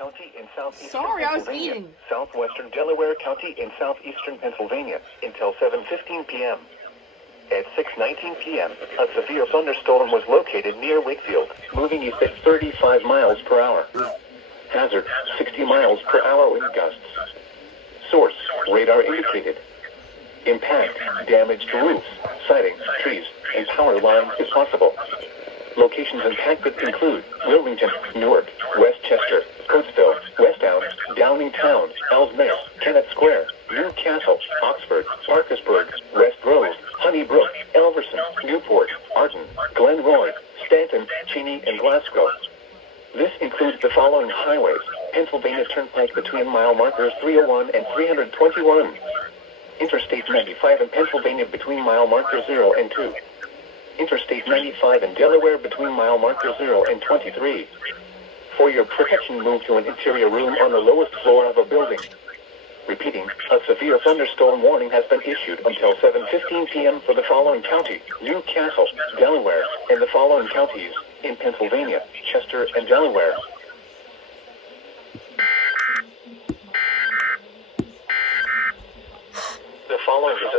County in southeastern Sorry, I was Pennsylvania, eating. southwestern Delaware County in southeastern Pennsylvania until 7:15 p.m. At 6:19 p.m., a severe thunderstorm was located near Wakefield, moving east at 35 miles per hour. Hazard, 60 miles per hour wind gusts. Source, radar indicated. Impact, damage to roofs, siding, trees, and power lines is possible. Locations impacted include Wilmington, Newark, Westchester, Coatesville, Westtown, Downingtown, Ellesmere, Kennett Square, Newcastle, Oxford, Parkersburg, West Grove, Honeybrook, Elverson, Newport, Arden, Glenroy, Stanton, Cheney, and Glasgow. This includes the following highways: Pennsylvania Turnpike between mile markers 301 and 321. Interstate 95 in Pennsylvania between mile markers 0 and 2. Interstate 95 in Delaware between mile markers 0 and 23. For your protection, move to an interior room on the lowest floor of a building. Repeating, a severe thunderstorm warning has been issued until 7:15 p.m. for the following county: Newcastle, Delaware, and the following counties in Pennsylvania: Chester and Delaware. The following is a